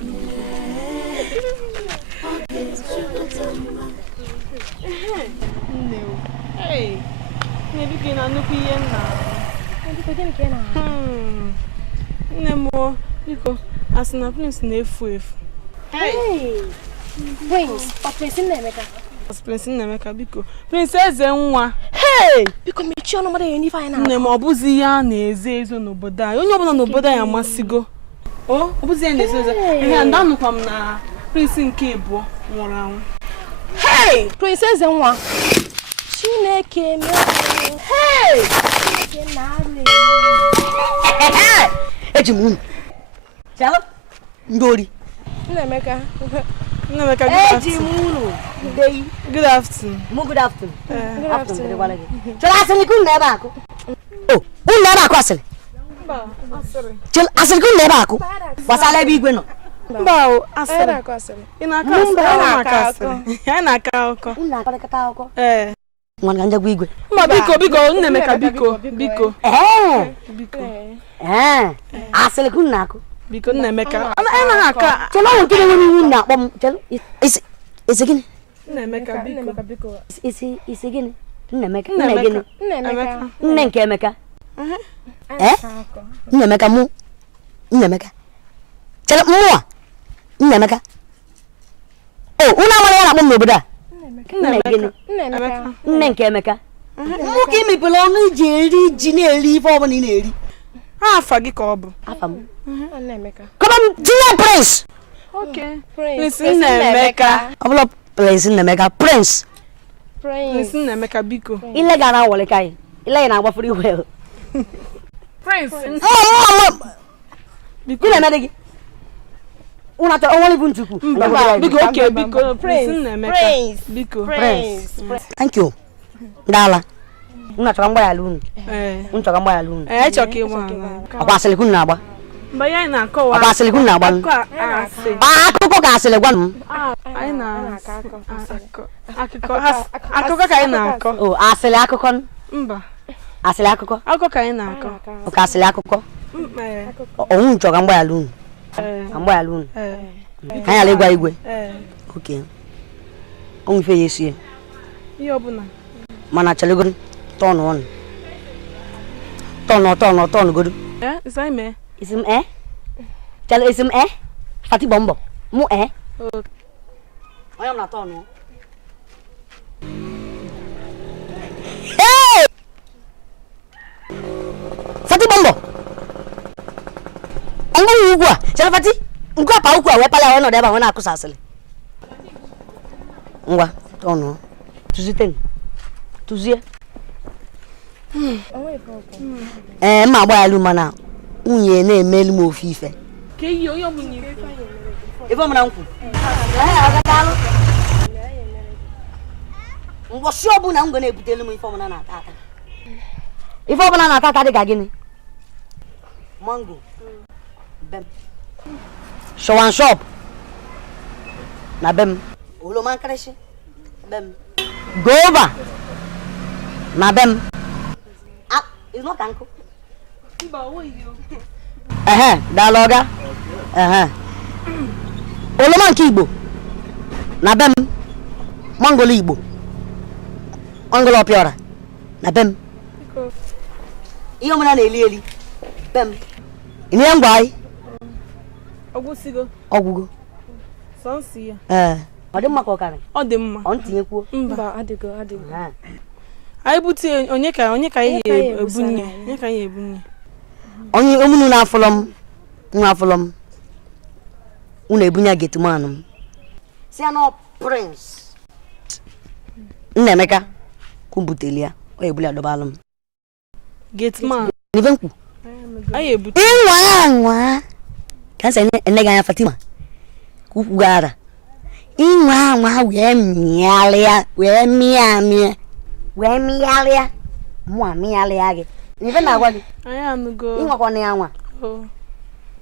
Hey, maybe can I look in now? Nemo, because as an prince, Hey, Prince, or Prince in America. Prince in America, because Princess Enwa. Hey, because me children no matter any fine. NWOBu ziya na-eze n'obodo a. Onye ọbụla n'obodo a amasigo. Oh, obuzi ya na-eze. Ihe ndanukwa m na Prince nke Igbo nwụrụ anwụ. Hey, Princess Enwa. Chineke me. Hey! Chineke na-arị. Ejimun. Chalo. Ndori. Nnemeka, good afternoon. Ejimunu. Good afternoon. Good afternoon. Good afternoon. Chalo asili kun neba ako. Oh, un neba ako asili. Mba, asịrị. Chalo asili kun neba ako. Wasala bi igwe no. Mba o, asịrị. Ị na-akọ asịrị. Anyị na-akọ akụkọ. Un na akọ akụkọ. Nwa ganja gwa igwe. Mba biko, Nnemeka biko. Biko. Asili kun na ako. Biko Nnemeka. Ana aka. Chalo nkile woni na akpom. Chalo. Isi gini? Nnemeka biko. Isi gini? Nnemeka. Nnemeka. Nnenke Emeka. Nnemeka mu. Nnemeka. Chalo muwa. Nnemeka. Oh, una wala na akpom n'obodo a. Nnemeka. Nnenke Emeka. Mu ka imepele ọnụ iji eri ji na-eri ife ọbụla ị na-eri. Afa gị ka ọ bụ. Afa m. Nnemeka. Come on, Junior Prince. Okay. Prince Nnemeka. Ọbụla Prince Nnemeka. Prince. Prince Nnemeka biko. Ile gara awọle kai. Ile na agba free well. Prince. Biko na medigi. Una to only buntuku. Biko okay biko. Prince Nnemeka. Biko. Prince. Thank you. Dala. Una chọrọ mgba ya lunu. Una chọrọ mgba ya lunu. Chọka ịwa. Akwa asịrị kun na agba. Mgbe anyị na-akọwa. Akwa asịrị kun na agba. Akụkọ ka asịrị gwa m. Anyị na-akọ akụkọ ka anyị na-akọ. Oh, asịrị akụkọ. Mba. Asịrị akụkọ. Akụkọ ka anyị na-akọ. Ka asịrị akụkọ. Onwu chọrọ mgba ya lunu. Mgba ya lunu. Anyị ala ịgwa igwe. Okay. Onwu ife ya esi. Ihe ọbụla. Mana chalegoro tọnụ ọnụ. Tọnụ godu. Isai me. Isim Chalo isim Fati bombo. Mu Oyam na tọnụ. Hey! Fati bombo. Ongo ugwa. Chalo Fati. Ngwa pa ukwa we pala ono deba wona akusa asili. Ngwa tọnụ. Tuziten. Tuzie. Ma agba ya lu mana unye na-emelu m ofife. Ke yi onye ọbụla Ife ọmụna nkwu. Agatalụ. Ngwọsi ọbụla m ga na-ebutelu m ife ọmụna na-ata ata. Ife ọbụla na-ata ata dị ka gịnị? Mango. Bem. Shawan shop. Na bem. Oroma nkịrịsị. Bem. Gova. Na bem. It's not uncle. Daloga. Oroma nke Igbo. Na bem. Mangolo Igbo. Mangolo Opiora. Na bem. Iyo mwana na-eli. Bem. Ini ya ngwa anyị. Ọgwụsigo. Ọgwụgo. Sọnsi ya. Ọ dị mma ka ọ karị? Ọ dị mma. Ọ ntinyekwuo? Mba, adịgo. Anyị bute onye ka ihe ebunye. Onye omunu na-afụlọ m. Unu ebunye getumanụ m. Si anọ Prince. Nnemeka kwubuteli ya. O ebuli adọbalụ m. Gateman. N'ife nkwu. Anyị ebute. Nwa. Ka nsa ene ga anya Fatima. Kwukwu gara. Nwa wee mịalịa. Wee mịalịa. Mụ amịalịa gị. N'ife na-agwa gị. Anyị anụgo. Ịnwakwa na ya nwa.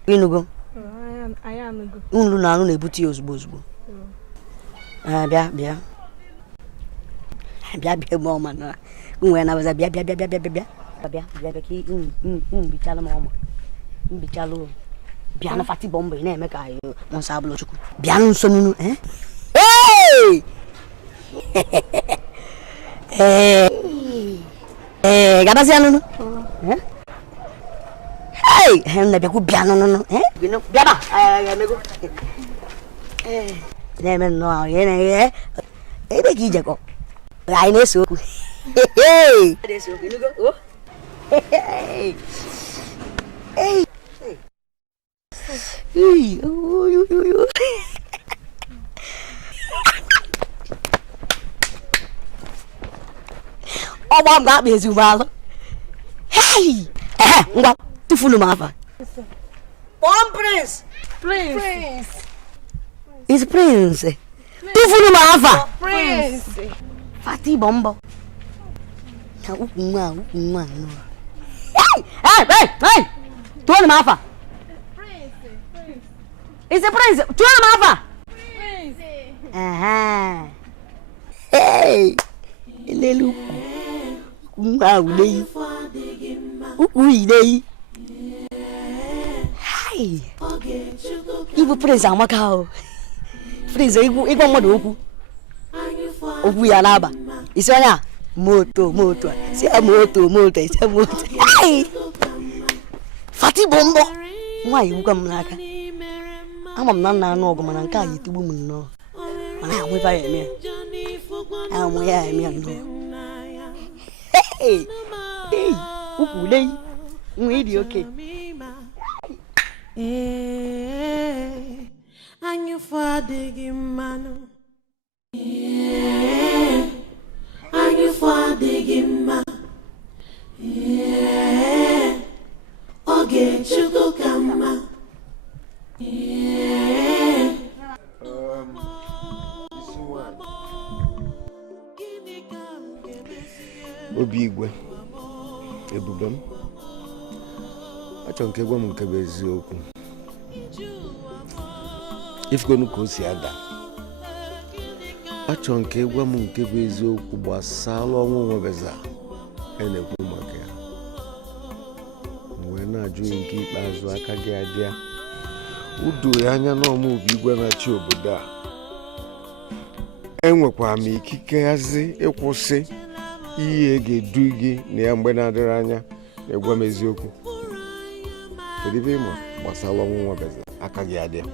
Ịnụgo. Anyị anụgo. Unu na anụ na-ebute ya ozugbo. Bịa. Bịa ebe ọma na. Nwe na baza bịa. Bịa ka mbichala m ọma. Mbichala Biano fati bomba ine meka mon sablo chuku. Biano sonunu Hey! Gabasi anu Hey, na be ku biano no Bino biaba mego. Nemen no yene be ki je ko. Ai ne so ku. Hey! Ade so ku go. Hey! Hey! Hey! Oh, mom got me as you well. Hey! Ngwa, tufunu mafa. Bomb Prince! Prince. It's Prince. Tufunu mafa. Prince. Fati bombo. Na ukuma no. Hey! Tuone mafa. Prince. It's a Prince. Tuone mafa. Prince. Hey! Elelu. Hey! Ibu Prince amakao. Prince igwa modo oku. Oku ya naba. Isonya moto. Sia moto. Hey! Fati bombo. Nwa iwu ka mnaka. Amam na no ogo mana nka yitubu mu no. Mana amwe ba ya me. Amwe ya me no. Hey! Ukulei. Mwidi okay. Anyu fadigi manu. Anyu fadigi ma. Oge chuko kama. Obi igwe ebubem achọ nke gwa m nke bụ eziokwu ifugonu ka o si ada achọ nke gwa m nke bụ eziokwu gbasara ọnwụ nwebeza na-ekwu maka ya wee na-ajụ nke ikpeazụ aka gị adịa udo ya anya na ọmụ obi igwe na-achị obodo a enwekwara m ikike hazi ịkwụsị ihe ga-edu gị na ya mgbe na-adịrị anya egwa m eziokwu kedu ebe ịma gbasara ọnwụ nwebeza aka gị adịa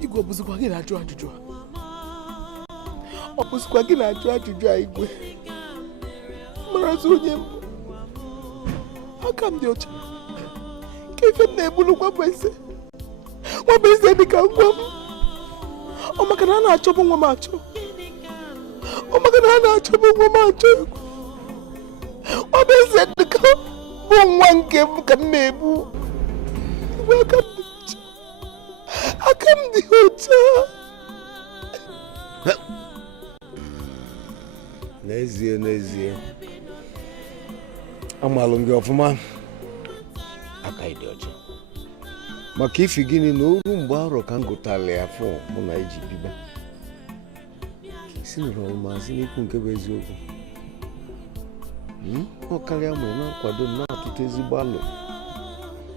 Igwe ọbụzikwa gị na-ajụ ajụjụ a igwe marazi onye mbụ aka m dị ọcha ka ife m na-ebulu nwa bụ eze dịka ngwa m ọ maka na a na-achọbụ nwa m achọ egwu ọ bụ eze dịka bụ nwa nke m ka m na-ebu igwe aka m dị ọcha n'ezie amalụ gị ọfụma aka ịdị ọcha maka ifi gịnị na oru mgbe arọ ka m gụtara ya afọ mụ na iji biba isi nụrụ ọmụmasị n'ikwu nke bụ eziokwu ọ karịa ma ị na-akwado na-atụtụ ezigbo alụ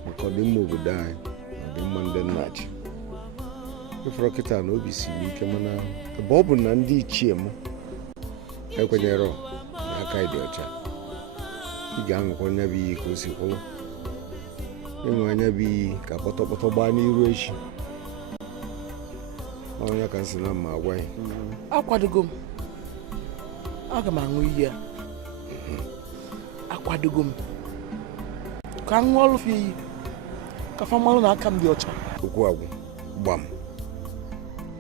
maka ọdịmma obodo anyị na ọdịmma ndị nnachi ịfọrọ kịta na obi siri ike mana ebe ọ bụ na ndị ichie m ekwenyere n'aka ịdị ọcha ị ga-aṅụkwa anya bụ iyi ka o si kwụrụ ịṅụ anya bụ iyi ka kpọtọkpọtọ gbaa n'iru echi ọnya ka nsị na mma agwa ya akwadogo m aga m aṅụ iyi a akwadogo m ka m ṅụọ ọlụfe iyi ka fa mmanụ na aka m dị ọcha okwu agwụ gbam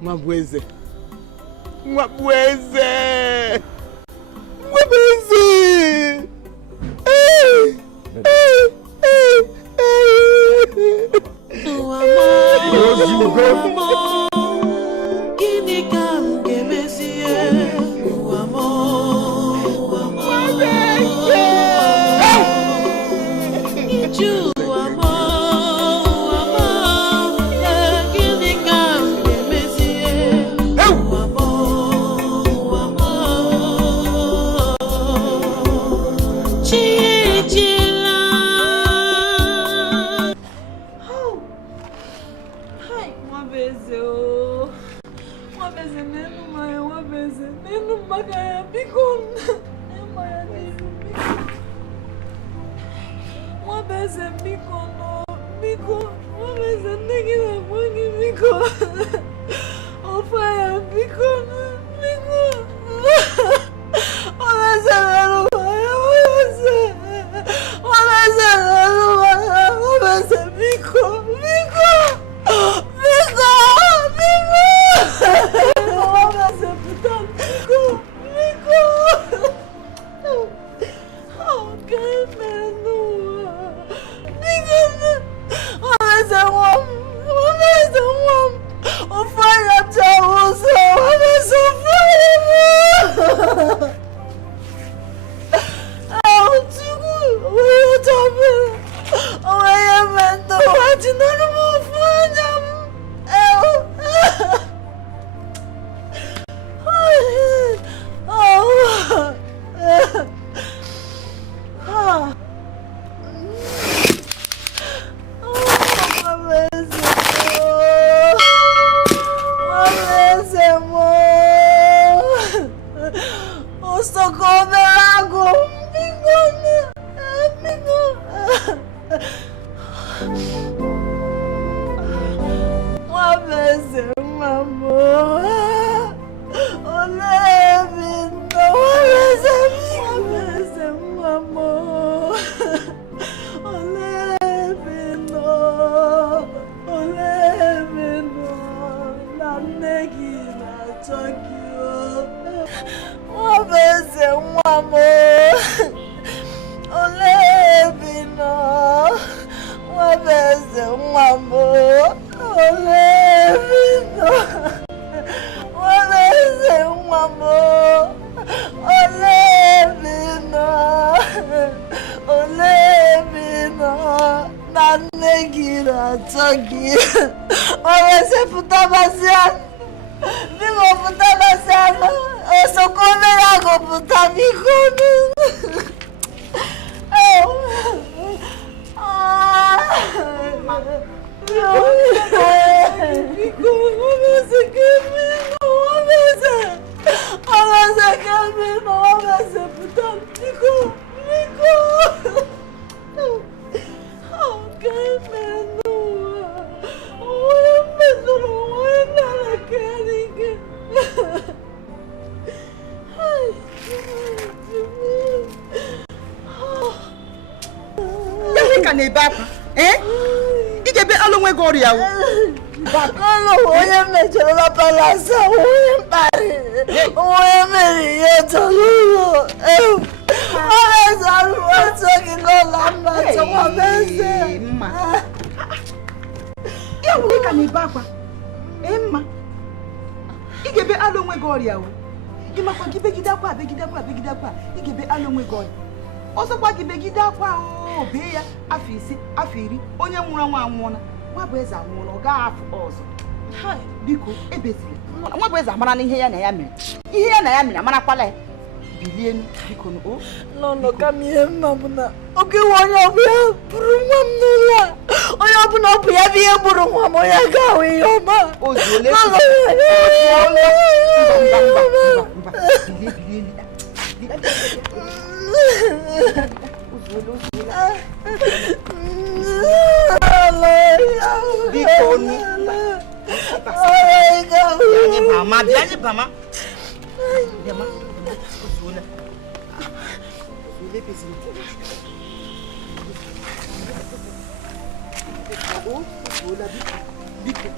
nwa bụ eze Amara n'ihe ya na ya mere. Ihe ya na ya mere amara kwala ya. Bilie biko no. No kam ihe mma bụ na oge onye ọbụ ya buru nwa m n'ụlọ. Onye ọbụ na ọbụ ya bụ ihe buru nwa m ya ga-ahụ ihe ọma. Ozuole. Biko no. Bianye mama. Yama. Ozuole. Ozuole pesi. Ozuole biko.